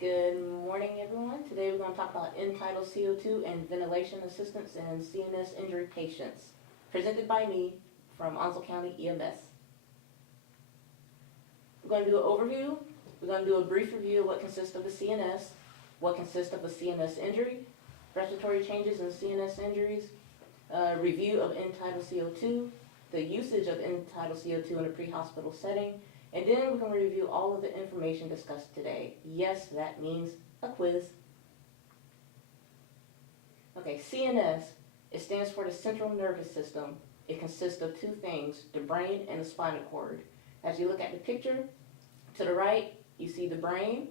Good morning, everyone. Today we're going to talk about end-tidal CO2 and ventilation assistance in CNS injury patients, presented by me from Onslow County EMS. We're going to do an overview. We're going to do a brief review of what consists of the CNS, what consists of a CNS injury, respiratory changes in CNS injuries, review of end-tidal CO2, the usage of end-tidal CO2 in a pre-hospital setting, and then we're going to review all of the information discussed today. Yes, that means a quiz. Okay, CNS, it stands for the central nervous system. It consists of two things, the brain and the spinal cord. As you look at the picture, to the right, you see the brain,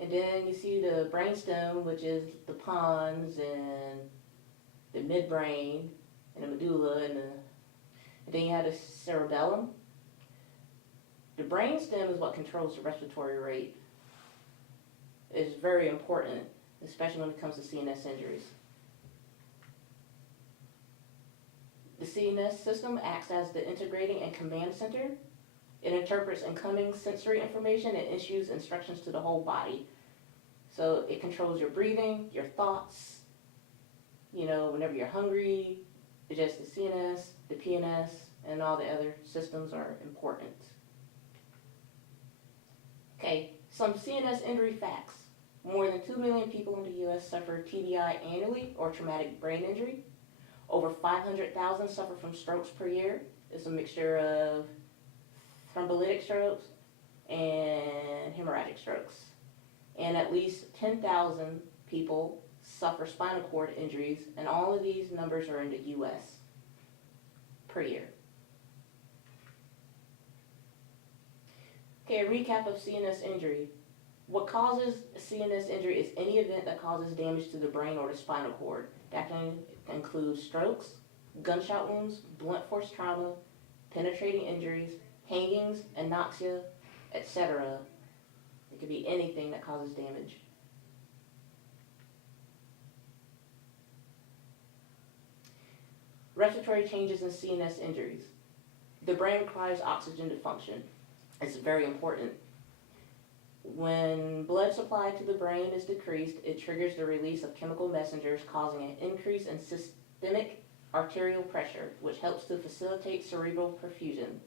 and then you see the brainstem, which is the pons and the midbrain and the medulla, and then you have the cerebellum. The brainstem is what controls the respiratory rate. It's very important, especially when it comes to CNS injuries. The CNS system acts as the integrating and command center. It interprets incoming sensory information and issues instructions to the whole body. So it controls your breathing, your thoughts, whenever you're hungry. It's just the CNS, the PNS, and all the other systems are important. Okay, some CNS injury facts. More than 2 million people in the U.S. suffer TBI annually, or traumatic brain injury. Over 500,000 suffer from strokes per year. It's a mixture of thrombolytic strokes and hemorrhagic strokes. And at least 10,000 people suffer spinal cord injuries, and all of these numbers are in the U.S. per year. Okay, a recap of CNS injury. What causes CNS injury is any event that causes damage to the brain or the spinal cord. That can include strokes, gunshot wounds, blunt force trauma, penetrating injuries, hangings, anoxia, etc. It could be anything that causes damage. Respiratory changes in CNS injuries. The brain requires oxygen to function. It's very important. When blood supply to the brain is decreased, it triggers the release of chemical messengers, causing an increase in systemic arterial pressure, which helps to facilitate cerebral perfusion.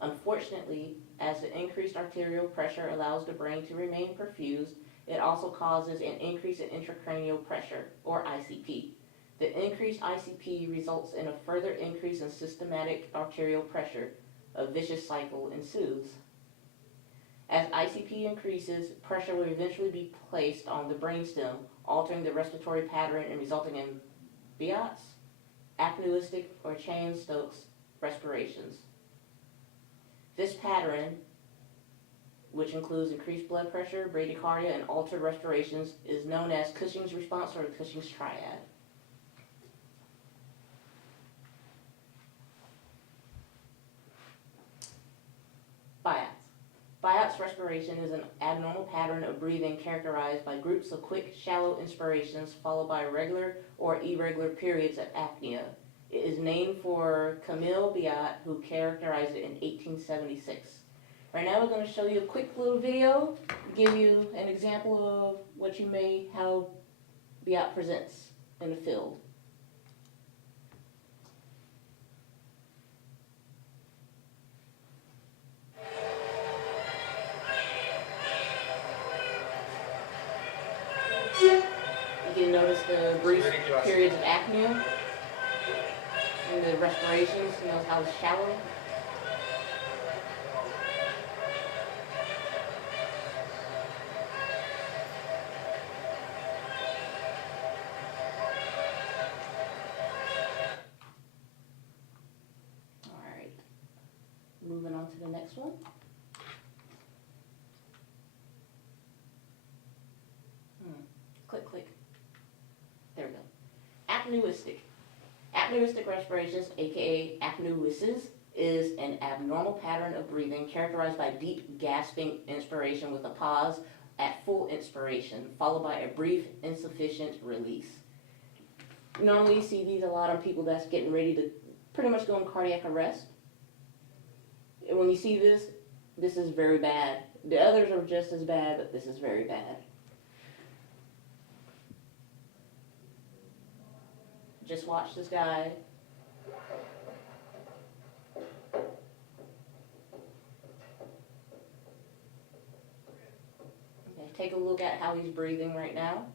Unfortunately, as the increased arterial pressure allows the brain to remain perfused, it also causes an increase in intracranial pressure, or ICP. The increased ICP results in a further increase in systemic arterial pressure. A vicious cycle ensues. As ICP increases, pressure will eventually be placed on the brainstem, altering the respiratory pattern and resulting in Biot's, apneustic, or Cheyne-Stokes respirations. This pattern, which includes increased blood pressure, bradycardia, and altered respirations, is known as Cushing's response, or the Cushing's triad. Biot's respiration is an abnormal pattern of breathing characterized by groups of quick, shallow inspirations followed by regular or irregular periods of apnea. It is named for Camille Biot, who characterized it in 1876. Right now we're going to show you a quick little video, give you an example of how Biot presents in the field. You can notice the brief periods of apnea and the respirations, how it's shallow. All right, moving on to the next one. Click. There we go. Apneustic. Apneustic respirations, aka apneusis, is an abnormal pattern of breathing characterized by deep gasping inspiration with a pause at full inspiration, followed by a brief, insufficient release. Normally you see these a lot on people that's getting ready to pretty much go in cardiac arrest. And when you see this is very bad. The others are just as bad, but this is very bad. Just watch this guy. Okay, take a look at how he's breathing right now.